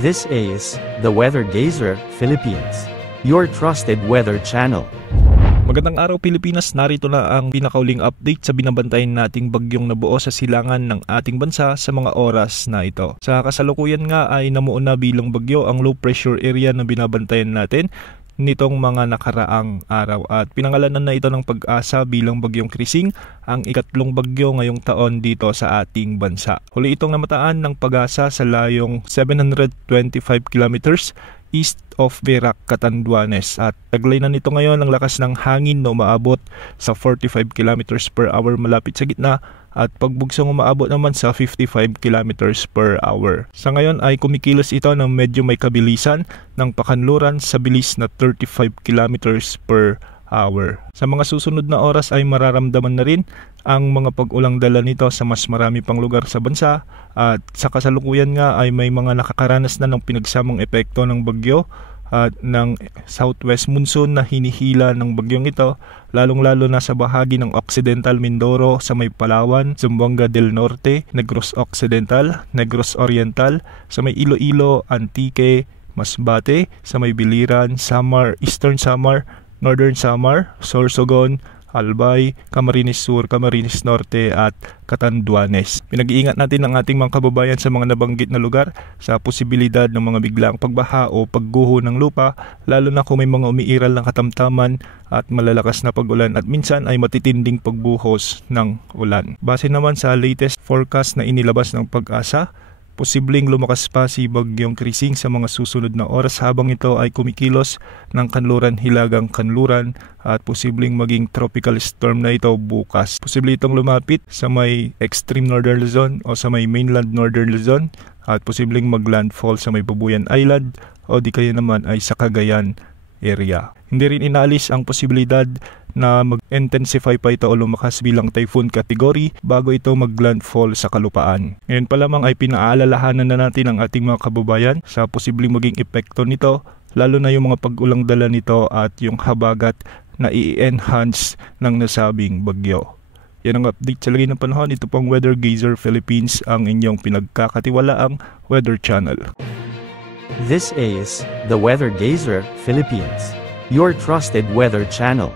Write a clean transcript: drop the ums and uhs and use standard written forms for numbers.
This is the Weather Gazer Philippines, your trusted weather channel. Magandang araw Pilipinas, narito na ang pinakauling update sa binabantayan nating bagyong nabuo sa silangan ng ating bansa sa mga oras na ito. Sa kasalukuyan nga ay namuo na bilang bagyo ang low pressure area na binabantayan natin nitong mga nakaraang araw at pinangalanan na ito ng Pag-asa bilang bagyong Krising, ang ikatlong bagyo ngayong taon dito sa ating bansa. Huli itong namataan ng Pag-asa sa layong 725 kilometers east of Verac, Catanduanes at taglay na nito ngayon ang lakas ng hangin na umaabot sa 45 kilometers per hour malapit sa gitna at pagbugsong umaabot naman sa 55 kilometers per hour. Sa ngayon ay kumikilos ito ng medyo may kabilisan ng pakanluran sa bilis na 35 kilometers per hour. Sa mga susunod na oras ay mararamdaman na rin ang mga pag-ulang dala nito sa mas marami pang lugar sa bansa at sa kasalukuyan nga ay may mga nakakaranas na ng pinagsamang epekto ng bagyo at ng southwest monsoon na hinihila ng bagyong ito, lalong-lalo na sa bahagi ng Occidental Mindoro sa may Palawan, Zamboanga del Norte, Negros Occidental, Negros Oriental, sa may Iloilo, Antique, Masbate, sa may Biliran, Samar, Eastern Samar, Northern Samar, Sorsogon, Albay, Camarines Sur, Camarines Norte at Catanduanes. Pinag-iingat natin ang ating mga kababayan sa mga nabanggit na lugar sa posibilidad ng mga biglaang pagbaha o pagguho ng lupa, lalo na kung may mga umiiral ng katamtaman at malalakas na pag-ulan at minsan ay matitinding pagbuhos ng ulan. Base naman sa latest forecast na inilabas ng Pag-asa, posibleng lumakas pa si Bagyong Krising sa mga susunod na oras habang ito ay kumikilos ng kanluran hilagang kanluran at posibleng maging tropical storm na ito bukas. Posible itong lumapit sa may extreme northern Luzon o sa may mainland northern Luzon at posibleng maglandfall sa may Babuyan Island o di kaya naman ay sa Cagayan area. Hindi rin inalis ang posibilidad na mag-intensify pa ito o lumakas bilang typhoon category bago ito mag-landfall sa kalupaan. Ngayon pa lamang ay pinaalalahanan na natin ang ating mga kababayan sa posibleng maging epekto nito, lalo na yung mga pag-ulang dala nito at yung habagat na i-enhance ng nasabing bagyo. Yan ang update sa lagay ng panahon. Ito pong Weather Gazer Philippines, ang inyong pinagkakatiwalaang weather channel. This is the Weather Gazer Philippines, your trusted weather channel.